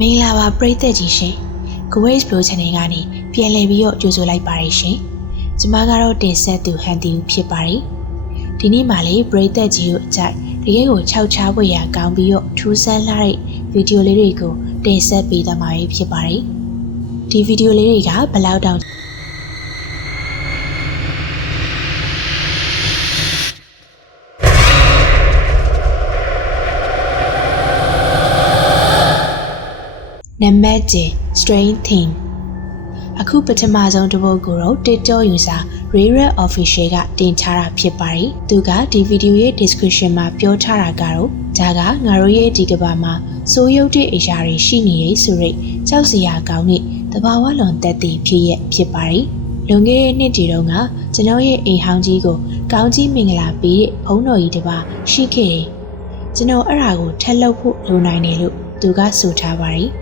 မင်္ဂလာပါပရိသတ်ကြီးရှင် Grace Pro Channel ကနေပြန်လည်ပြီးတော့ကြိုဆိုလိုက်ပါရရှင်။ကျွန်မကတော့တင်ဆက်သူဟန်တီဦးဖြစ်ပါတယ်။ဒီနေ့မှလေပရိသတ်ကြီးကိုအကြိုက်တကယ်ကိုခြောက်ခြားဖွယ်ရာကောင်းပြီးတော့ထူးဆန်းလာတဲ့ဗီဒီယိုလေးတွေကိုတင်ဆက်ပေးသွားမှာဖြစ်ပါတယ်။ဒီဗီဒီယိုလေးတွေကဘယ်လောက်တောင်နံပါတ်7 Strange Thing အခုပထမဆုံးတစ်ပုဒ်ကိုတော့ TikTok user Rayred Official ကတင်ထားတာဖြစ်ပါတယ်။သူကဒီဗီဒီယိုရဲ့ description မှာပြောထားတာကတော့ဒါကငါတို့ရဲ့ဒီကဘာမှာစိုးရုပ်တဲ့အရာတွေရှိနေရဲ့ဆိုရိတ်ကြောက်စရာကောင်းတဲ့တဘာဝလွန်သက်သေဖြစ်ပါတယ်။လွန်ခဲ့တဲ့နှစ်တည်းတုန်းကကျွန်တော်ရဲ့အိမ်ဟောင်းကြီးကိုကောင်းကြီးမင်္ဂလာပေးတဲ့ဘုန်းတော်ကြီးတစ်ပါးရှိခဲ့တယ်။ကျွန်တော်အဲ့ဒါကိုထက်လုပ်ဖို့လိုနိုင်တယ်လို့သူကဆိုထားပါတယ်။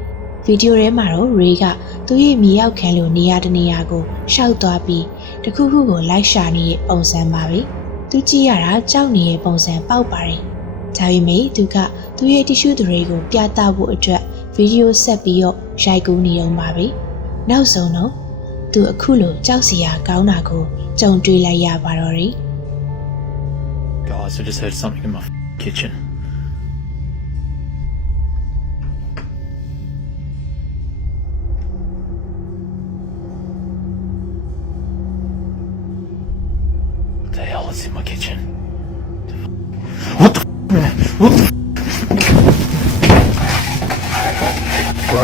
ဗီဒီယိုထဲမှာတော့ Ray ကသူ့ရဲ့မြေရောက်ခံလို့နေရာတနေရာကိုရှောက်သွားပြီးတခုခုကိုလိုက်ရှာနေတဲ့ပုံစံပါပဲ။သူကြည့်ရတာကြောက်နေတဲ့ပုံစံပေါက်ပါတယ်။ဒါပေမဲ့သူကသူ့ရဲ့တီရှူတွေကိုပြသဖို့အတွက်ဗီဒီယိုဆက်ပြီးတော့ရိုက်ကူးနေတော့ပါပဲ။နောက်ဆုံးတော့သူအခုလိုကြောက်စရာကောင်းတာကိုကြုံတွေ့လိုက်ရပါတော့တယ်။ Guys, I just heard something in my kitchen. What the hell is in my kitchen? What the man? What the Go.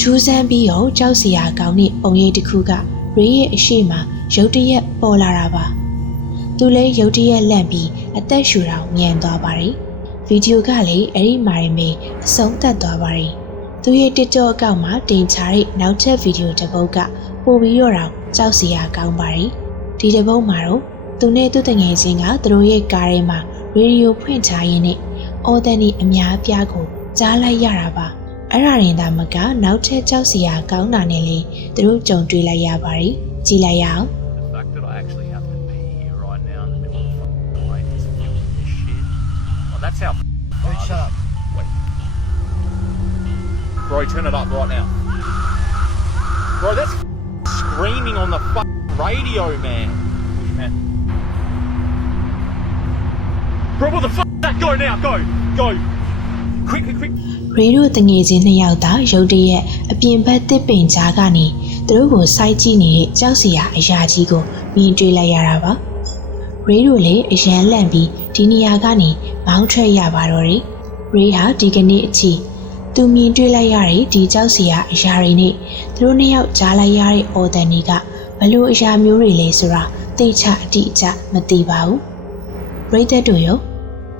ထူးဆန်းပြီးတော့ကြောက်စရာကောင်းတဲ့ပုံရိပ်တစ်ခုက Ray ရဲ့အရှိမရုတ်တရက်ပေါ်လာတာပါ။သူလည်းရုတ်တရက်လန့်ပြီးအသက်ရှူတာမြန်သွားပါတယ်။ဗီဒီယိုကလည်းအဲ့ဒီမှာရင်ပဲအဆုံးသတ်သွားပါတယ်။သူရဲ့ TikTok အကောင့်မှာတင်ချတဲ့နောက်ထပ်ဗီဒီယိုတစ်ပုဒ်ကပို့ပြီးတော့ကြောက်စရာကောင်းပါတယ်။ဒီတစ်ပုဒ်မှာတော့သူနဲ့သူ့တငယ်ချင်းကသူတို့ရဲ့ကားထဲမှာရေဒီယိုဖွင့်ထားရင်းနဲ့အော်ဒန်နီအများအပြားကိုကြားလိုက်ရတာပါ။အဲ့ဒါရင်သာမကနောက်ထပ်ကြောက်စရာကောင်းတာနဲ့လေသူတို့ကြုံတွေ့လိုက်ရပါတယ်။ကြည့်လိုက်ရအောင်။ The fact that I actually have to be here right now in the middle of the night is shit. Well, that's how. Dude, shut up. Wait. Bro, turn it up right now. Bro, that's screaming on the radio, man. Man. Bro, what the fuck is that? Go now, go, go. Quick. Ray တို့တငယ်ချင်းနှစ်ယောက်သာရုတ်တရက်အပြင်ဘက်တစ်ပင်ကြားကနေသူတို့ကိုစိုက်ကြည့်နေတဲ့ကြောက်စရာအရာကြီးကိုမြင်တွေ့လိုက်ရတာပါ။ Ray တို့လည်းအရန်လန့်ပြီးဒီနေရာကနေမောင်းထွက်ရပါတော့တယ်။ Ray ဟာဒီကနေ့အထိသူမြင်တွေ့လိုက်ရတဲ့ဒီကြောက်စရာအရာတွေနဲ့သူတို့နှစ်ယောက်ကြားလိုက်ရတဲ့အော်ဒန်တွေကဘလို့အရာမျိုးတွေလဲဆိုတာသိချအတိအကျမသိပါဘူး။ Ray တို့ရော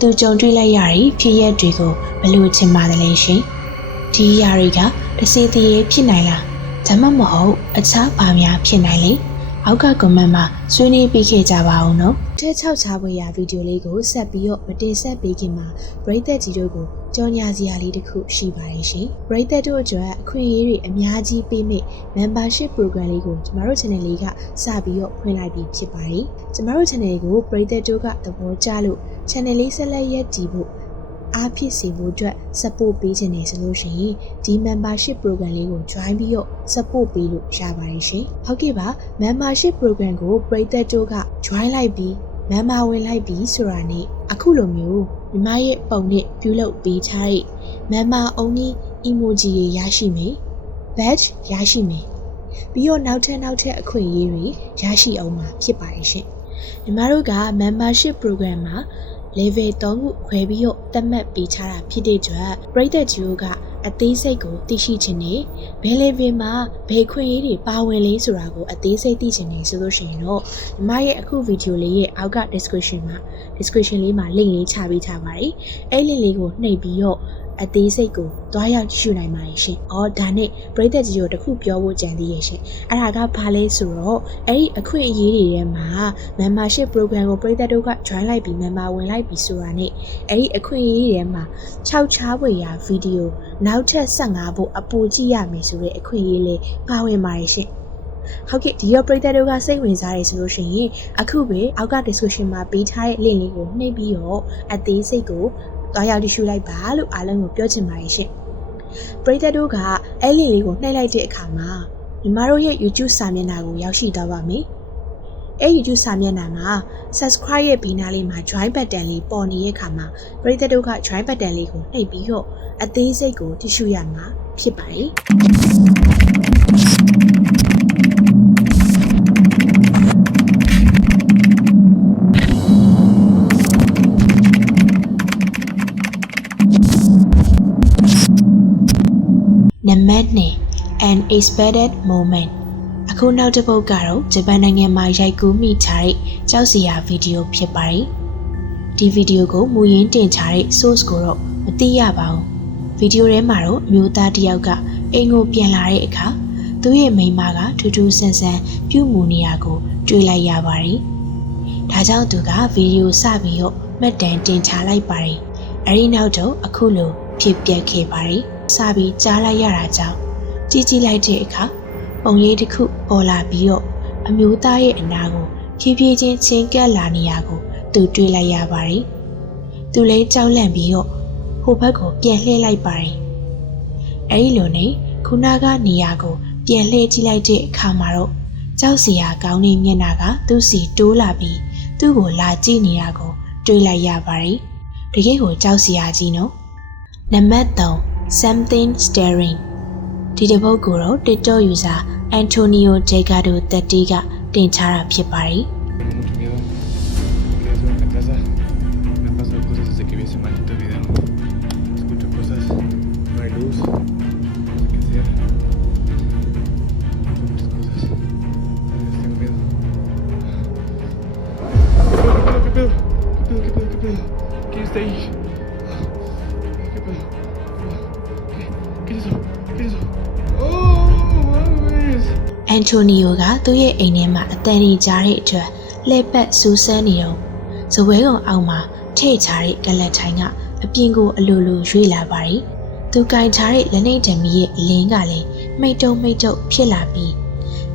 သူကြုံတွေ့လိုက်ရတဲ့ဖြစ်ရပ်တွေကိုဘယ်လိုထင်ပါတယ်လဲရှင်။ဒီအရာတွေကတစေတရေဖြစ်နိုင်လား။ဒါမှမဟုတ်အခြားဘာများဖြစ်နိုင်လဲ။အောက်က comment မှာဆွေးနွေးပေးခဲ့ကြပါအောင်နော်။ထဲ6ချဖွယ်ရာဗီဒီယိုလေးကိုဆက်ပြီးတော့မတင်ဆက်ပေးခင်မှာပရိသတ်ကြီးတို့ကိုကြော်ညာစရာလေးတစ်ခုရှိပါတယ်ရှင်။ပရိသတ်တို့အတွက်အခွင့်အရေးတွေအများကြီးပေးမယ့် membership program လေးကိုကျမတို့ channel လေးကစပြီးတော့ဖွင့်လိုက်ပြီးဖြစ်ပါတယ်။ကျမတို့ channel ကိုပရိသတ်တို့ကသဘောကျလို့ channel လေးဆက်လက်ရပ်တည်ဖို့အားဖြစ်စေဖို့အတွက် support ပေးခြင်းနဲ့ဆိုလို့ရှိရင်ဒီ membership program လေးကို join ပြီးတော့ support ပေးလို့ရပါတယ်ရှင်။ဟုတ်ကဲ့ပါ membership program ကိုပရိသတ်တို့က join လိုက်ပြီး member ဝင်လိုက်ပြီးဆိုတာနဲ့အခုလိုမျိုးညီမရဲ့ပုံနဲ့ပြုလုပ်ပေးထားတဲ့ member only emoji တွေရရှိမယ် badge ရရှိမယ်ပြီးတော့နောက်ထပ်အခွင့်အရေးတွေရရှိအောင်မှာဖြစ်ပါတယ်ရှင်။ညီမတို့က membership program မှာlevel 3ခုခွဲပြီးတော့သတ်မှတ်ပေးထားတာဖြစ်တဲ့အတွက်ပရိသတ်ကြီးတို့ကအသေးစိတ်ကိုသိရှိခြင်းနဲ့ဘယ် level မှာဘယ်ခွင့်ရေးတွေပါဝင်လဲဆိုတာကိုအသေးစိတ်သိချင်နေဆိုလို့ရှိရင်တော့ညီမရဲ့အခုဗီဒီယိုလေးရဲ့အောက်က description လေးမှာ link လေးချပေးထားပါတယ်။အဲ့ link လေးကိုနှိပ်ပြီးတော့အသေးစိတ်ကိုတွားရောက်ကြည့်ရှုနိုင်ပါတယ်ရှင်။အော်ဒါနဲ့ပရိသတ်ကြီးတို့တခုပြောဖို့ကြံသေးရဲ့ရှင်။အဲ့ဒါကဘာလဲဆိုတော့အဲ့ဒီအခွင့်အရေးတွေထဲမှာ membership program ကိုပရိသတ်တို့က join လိုက်ပြီး member ဝင်လိုက်ပြီးဆိုတာနဲ့အဲ့ဒီအခွင့်အရေးတွေထဲမှာ6ချဖွယ်ရာဗီဒီယိုနောက်ထပ်15ဖို့အပူကြည့်ရမယ်ဆိုတဲ့အခွင့်အရေးလေးပါဝင်ပါတယ်ရှင်။ဟုတ်ကဲ့ဒီရောပရိသတ်တို့ကစိတ်ဝင်စားရဆိုလို့ရှိရင်အခုပဲအောက်က description မှာပေးထားတဲ့ link လေးကိုနှိပ်ပြီးတော့အသေးစိတ်ကိုတွားရောက်ကြည့်ရှုလိုက်ပါလို့အားလုံးကိုပြောချင်ပါတယ်ရှင်။ ပရိသတ်တို့ကအဲ့လင်လေးကိုနှိပ်လိုက်တဲ့အခါမှာညီမတို့ရဲ့ YouTube စာမျက်နှာကိုရောက်ရှိသွားပါမယ်။အဲ့ YouTube စာမျက်နှာမှာ subscribe ရဲ့ဘေးနားလေးမှာ join button လေးပေါ်နေတဲ့အခါမှာပရိသတ်တို့က join button လေးကိုနှိပ်ပြီးတော့အသေးစိတ်ကိုကြည့်ရှုရမှာဖြစ်ပါတယ်။နံပါတ်2 an expected moment အခုနောက်တစ်ပုဒ်ကတော့ဂျပန်နိုင်ငံမှာရိုက်ကူးမိထားတဲ့ကြောက်စရာဗီဒီယိုဖြစ်ပါတယ်ဒီဗီဒီယိုကိုမူရင်းတင်ချတဲ့ source ကိုတော့မသိရပါဘူးဗီဒီယိုထဲမှာတော့အမျိုးသားတစ်ယောက်ကအိမ်ကိုပြန်လာတဲ့အခါသူ့ရဲ့မိန်းမကထူးထူးဆန်းဆန်းပြုမူနေတာကိုတွေ့လိုက်ရပါတယ်ဒါကြောင့်သူကဗီဒီယိုစပြီးတော့မှတ်တမ်းတင်ချလိုက်ပါတယ်အဲဒီနောက်တော့အခုလိုဖြစ်ပျက်ခဲ့ပါတယ်စပြီးကြားလိုက်ရတာကြောင့်ကြည့်လိုက်တဲ့အခါပုံရိပ်တစ်ခုပေါ်လာပြီးတော့အမျိုးသားရဲ့အနာကိုဖြည်းဖြည်းချင်းချင်းကပ်လာနေရကိုသူတွေ့လိုက်ရပါတယ်။သူလည်းကြောက်လန့်ပြီးတော့ဟိုဘက်ကိုပြန်လှည့်လိုက်ပါတယ်။အဲဒီလိုနဲ့ခုနကနေရာကိုပြန်လှည့်ကြည့်လိုက်တဲ့အခါမှာတော့ကြောက်စရာကောင်းတဲ့မျက်နှာကသူ့စီတိုးလာပြီးသူ့ကိုလာကြည့်နေတာကိုတွေ့လိုက်ရပါတယ်။တကယ်ကိုကြောက်စရာကြီးနော်။နံပါတ်3 something staring ဒီတစ်ပုဒ်ကိုတော့ TikTok user Antonio Delgado 30ကတင်ချတာဖြစ်ပါတယ်။ Mucho miedo. Quería hacer en la casa. Me han pasado cosas desde que vi ese maldito video. Escucho cosas. No hay luz. No sé qué hacer. Muchas cosas. Tengo miedo. ¿Qué pedo? ¿Qué pedo? ¿Quién está ahí? ¿Qué pedo? ¿Qué es eso? ¿Qué es eso? ¡Oh, mames! အန်တိုနီယိုကသူ့ရဲ့အိမ်ထဲမှာအတန်ကြီးကြားတဲ့အတွက်လှည့်ပတ်စူးစမ်းနေတော့ဇပွဲကောင်အောက်မှာထိတ်ချတဲ့ကလတ်ထိုင်းကအပြင်ကိုအလိုလိုရွေ့လာပါတယ်။သူကင်ထားတဲ့လက်နှိပ်ဓမီရဲ့အလင်းကလည်းမိတ်တုံဖြစ်လာပြီး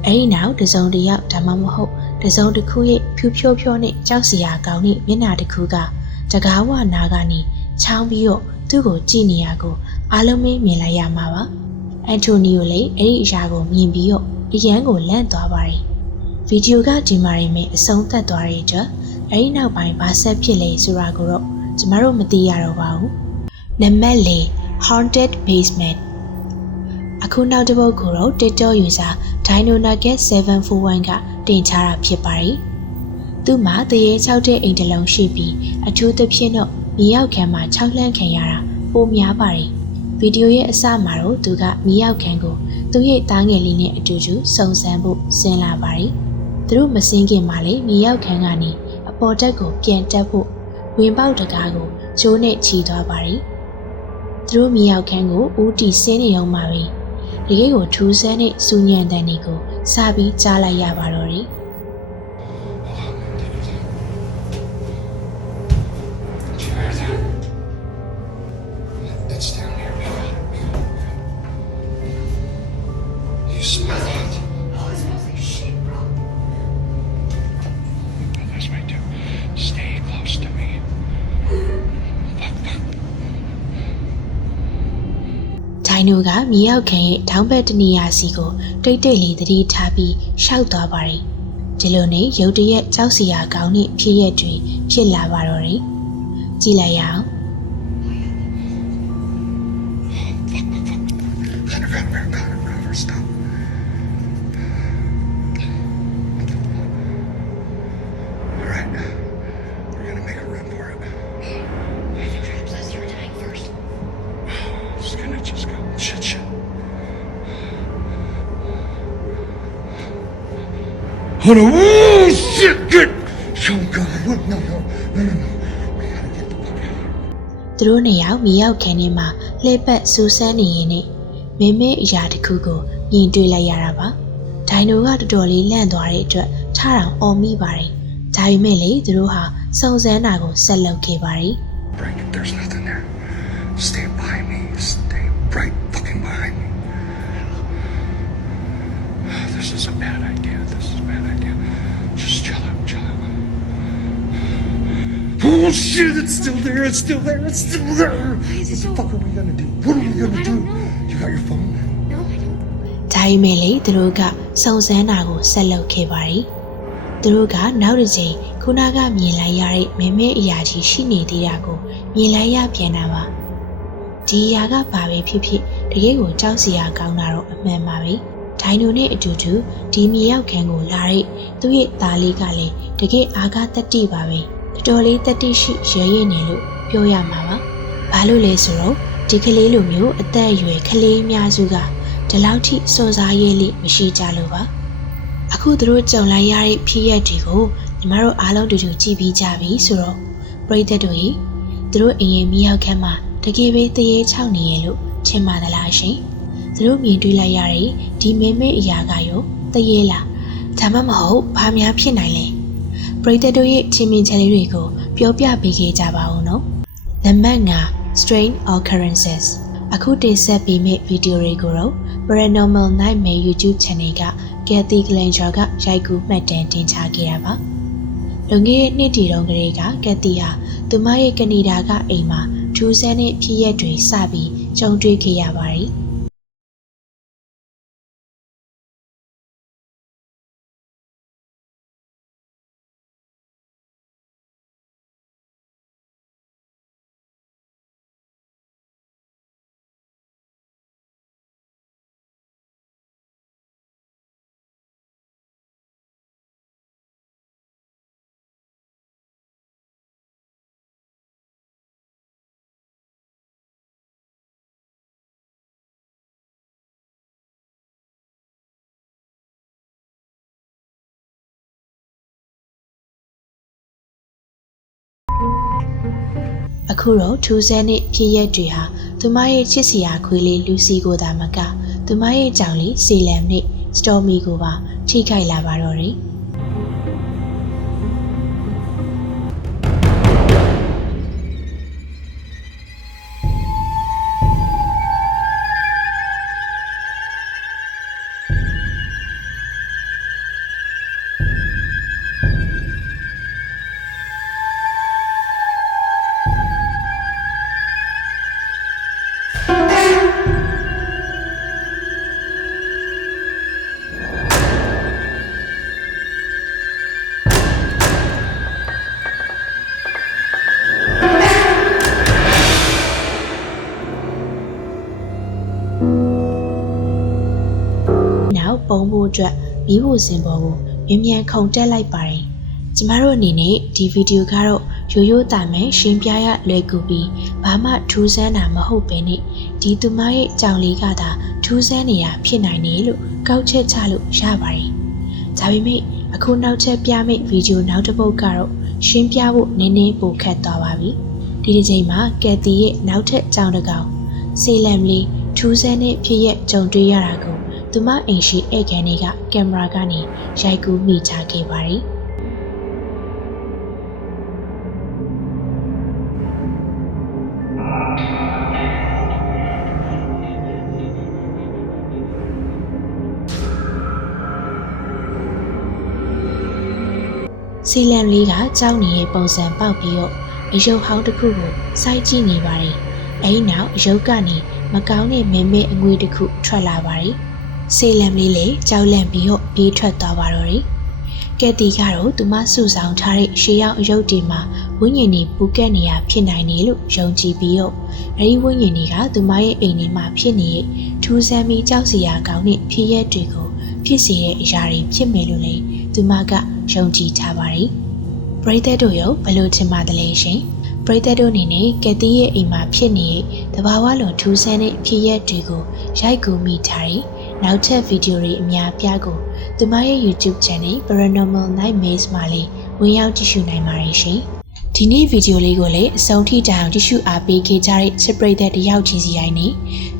အဲဒီနောက်တစုံတစ်ယောက်ဒါမှမဟုတ်တစုံတစ်ခုရဲ့ဖြူဖြိုးနဲ့ကြောက်စရာကောင်းတဲ့မျက်နှာတစ်ခုကတကားဝနာကနေချောင်းပြီးတော့သူ့ကိုကြည့်နေရကိုအားလုံးမြင်လိုက်ရမှာပါ။အန်တိုနီယိုလည်းအဲ့ဒီအရာကိုမြင်ပြီးတော့အရန်ကိုလန့်သွားပါတယ်။ဗီဒီယိုကဒီမှာရင်မဲ့အဆုံးသတ်သွားတဲ့အတွက်အဲဒီနောက်ပိုင်းဘာဆက်ဖြစ်လဲဆိုတာကိုတော့ကျမတို့မသိရတော့ပါဘူး။နံပါတ်4 haunted basement အခုနောက်တစ်ပုဒ်ကိုတော့ TikTok user Dynonugget 741ကတင်ချတာဖြစ်ပါတယ်။သူ့မှာတရေ6တဲ့အိမ်တစ်လုံးရှိပြီးအထူးသဖြင့်တော့မြေရောက်ခန်းမှာ6လှမ်းခံရတာပိုများပါတယ်။ဗီဒီယိုရဲ့အစမှာတော့သူကမြေရောက်ခန်းကိုသူ့ရဲ့သားငယ်လေးနဲ့အတူတူစုံစမ်းဖို့ဆင်းလာပါတယ်။သူတို့မစင်းခင်မှာလေမြေရောက်ခန်းကနေအပေါ်တက်ကိုပြန်တက်ဖို့ဝင်ပေါက်တကားကိုကျိုးနဲ့ချီသွားပါတယ်။သူတို့မြေရောက်ခန်းကိုဦးတီဆင်းနေတော့မှပဲတကယ်ကိုထူးဆန်းတဲ့စူညံတန်တွေကိုစပြီးကြားလိုက်ရပါတော့တယ်။ It's down here. You smell it? Oh, it smells like shit, bro. That's right, too. Stay close to me. Fuck. ဒိုင်နိုကမြေရောက်ခန်းရဲ့ထောင်းဘက်တနေရာစီကိုတိတ်လေးသတိထားပြီးရှောက်သွားပါတယ်။ဒီလိုနဲ့ရုတ်တရက်ကြောက်စရာကောင်းတဲ့ဖြစ်ရက်တွေဖြစ်လာပါတော့တယ်။ကြည့်လိုက်ရအောင်။ Cover, stop. All right. We're gonna make a run for it. I think Traps says you were dying first. Just gonna go. Shit. Oh no! Oh shit! Good! Oh god! No. We gotta get the fuck out. သူတို့နေရောက်မြေရောက်ခန်းထဲမှာလှည့်ပတ်စူးစမ်းနေရင်နဲ့မဲအရာတစ်ခုကိုမြင်တွေ့လိုက်ရတာပါ။ဒိုင်နိုကတော်တော်လေးလန့်သွားတဲ့အတွက်ထထောင်အော်မိပါတယ်။ဒါပေမဲ့လေသူတို့ဟာစုံစမ်းတာကိုဆက်လုပ်ခဲ့ပါတယ်။ Break it. There's nothing there. Stay behind me. Stay right fucking behind me. This is a bad idea. Just chill out. Oh shit! It's still there. What the fuck are we gonna do? What are we gonna do? ပေမဲ့လေသူတို့ကစုံစမ်းတာကိုဆက်လုပ်ခဲ့ပါတယ်။သူတို့ကနောက်တစ်ချိန်ခုနကမြင်လိုက်ရတဲ့မင်းမဲအရာကြီးရှိနေသေးတာကိုမြင်လိုက်ရပြန်တာပါ။ဒီအရာကဘာပဲဖြစ်ဖြစ်တကယ်ကိုကြောက်စရာကောင်းတာတော့အမှန်ပါပဲ။ဒိုင်နိုနဲ့အတူတူဒီမြေရောက်ခန်းကိုလာတဲ့သူ့ရဲ့သားလေးကလည်းတကယ်အားကားတတိပါပဲ။တော်လေးတတိရှိရဲရဲနေလို့ပြောရမှာပါ။ဘာလို့လဲဆိုတော့ဒီကလေးလိုမျိုးအသက်အရွယ်ကလေးအများစုကဒီလောက်ထိစောစားရဲလိမရှိကြလို့ပါအခုသူတို့ကြုံလိုက်ရတဲ့ဖြစ်ရပ်တွေကိုညီမတို့အားလုံးတူတူကြည့်ပြီးကြပြီဆိုတော့ပရိသတ်တို့သူတို့အရင်မြေရောက်ခန်းမှာတကယ်ပဲတရေချောက်နေရလို့ထင်ပါသလားရှင်သူတို့မြင်တွေ့လိုက်ရတဲ့ဒီမဲမဲအရာကရောတရေလားဒါမှမဟုတ်ဘာများဖြစ်နိုင်လဲပရိသတ်တို့ရဲ့ချင်းမြင်ချက်လေးတွေကိုပြောပြပေးခဲ့ကြပါဦးနော်နံပါတ် 5 Strange Occurrences အခုတင်ဆက်ပေးမယ့်ဗီဒီယိုတွေကိုတော့ Paranormal Nightmare YouTube Channel က Kathy Glanger ကရိုက်ကူးမှတ်တမ်းတင်ချခဲ့တာပါ။လွန်ခဲ့တဲ့နှစ်တီတုန်းကလေးက Kathy ဟာသူမရဲ့ကနေဒါကအိမ်မှာထူးဆန်းတဲ့ဖြစ်ရပ်တွေစပြီးကြုံတွေ့ခဲ့ရပါတယ်။အခုတော့ထူးဆန်းတဲ့ဖြစ်ရပ်တွေဟာသူမရဲ့ချစ်စရာခွေးလေးလူစီကိုသာမကသူမရဲ့ကြောင်လေးစီလမ်နဲ့စတော်မီကိုပါထိခိုက်လာပါတော့တယ်ပုံဖို့အတွက်မီးဖို့စင်ပေါ်ကိုမြန်ခုန်တက်လိုက်ပါတယ်။ကျမတို့အနေနဲ့ဒီဗီဒီယိုကတော့ရိုးရိုးတာမယ်ရှင်းပြရလွယ်ကူပြီးဘာမှထူးဆန်းတာမဟုတ်ပဲနဲ့ဒီသူမရဲ့ကြောင်လေးကသာထူးဆန်းနေတာဖြစ်နိုင်တယ်လို့ကောက်ချက်ချလို့ရပါတယ်။ဒါပေမဲ့အခုနောက်ချက်ပြမယ့်ဗီဒီယိုနောက်တစ်ပုဒ်ကတော့ရှင်းပြဖို့နည်းနည်းပိုခက်သွားပါပြီ။ဒီတစ်ချိန်မှာကက်တီရဲ့နောက်ထပ်ကြောင်တစ်ကောင်ဆေးလမ်လေးထူးဆန်းတဲ့ဖြစ်ရပ်ကြုံတွေ့ရတာကိုသူမအိမ်ရှိဧကန်တွေကကင်မရာကနေရိုက်ကူးမိချခဲ့ပါတယ်။စီလန်လေးကကြောက်နေတဲ့ပုံစံပေါက်ပြီးတော့အယုတ်ဟောင်းတစ်ခုကိုစိုက်ကြည့်နေပါတယ်။အဲဒီနောက်အယုတ်ကနေမကောင်းတဲ့မဲမဲအငွေတစ်ခုထွက်လာပါတယ်။ဆေးလမ်လေးလည်းကြောက်လန့်ပြီးတော့ပြေးထွက်သွားပါတော့တယ်။ကက်တီကတော့သူမစုဆောင်ထားတဲ့ရှေးရောက်အယုတ်တွေမှာဝိညာဉ်တွေပူကက်နေတာဖြစ်နိုင်တယ်လို့ယုံကြည်ပြီးတော့အဲဒီဝိညာဉ်တွေကသူမရဲ့အိမ်ထဲမှာဖြစ်နေတဲ့ထူးဆန်းပြီးကြောက်စရာကောင်းတဲ့ဖြစ်ရပ်တွေကိုဖြစ်စေတဲ့အရာတွေဖြစ်မယ်လို့လည်းသူမကယုံကြည်ထားပါတယ်။ပရိသတ်တို့ရောဘယ်လိုထင်ပါသလဲရှင်။ပရိသတ်တို့အနေနဲ့ကက်တီရဲ့အိမ်မှာဖြစ်နေတဲ့တဘာဝလွန်ထူးဆန်းတဲ့ဖြစ်ရပ်တွေကိုရိုက်ကူးမိထားတယ်။နောက်ထပ်ဗီဒီယိုတွေအများပြားကိုသူမရဲ့ YouTube Channel Paranormal Nightmares မှာလည်းဝင်ရောက်ကြည့်ရှုနိုင်ပါတယ်ရှင်။ဒီနေ့ဗီဒီယိုလေးကိုလည်းအဆုံးထိတိုင်အောင်ကြည့်ရှုအားပေးခဲ့ကြတဲ့ချစ်ပရိသတ်တယောက်ချင်းစီတိုင်းနဲ့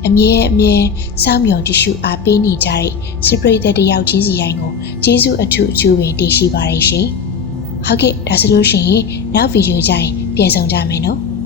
အမြဲစောင့်မျှော်ကြည့်ရှုအားပေးနေကြတဲ့ချစ်ပရိသတ်တယောက်ချင်းစီတိုင်းကိုကျေးဇူးအထူးပင်တင်ရှိပါတယ်ရှင်။ဟုတ်ကဲ့ဒါဆိုလို့ရှိရင်နောက်ဗီဒီယိုကြရင်ပြန်ဆောင်ကြမယ်နော်။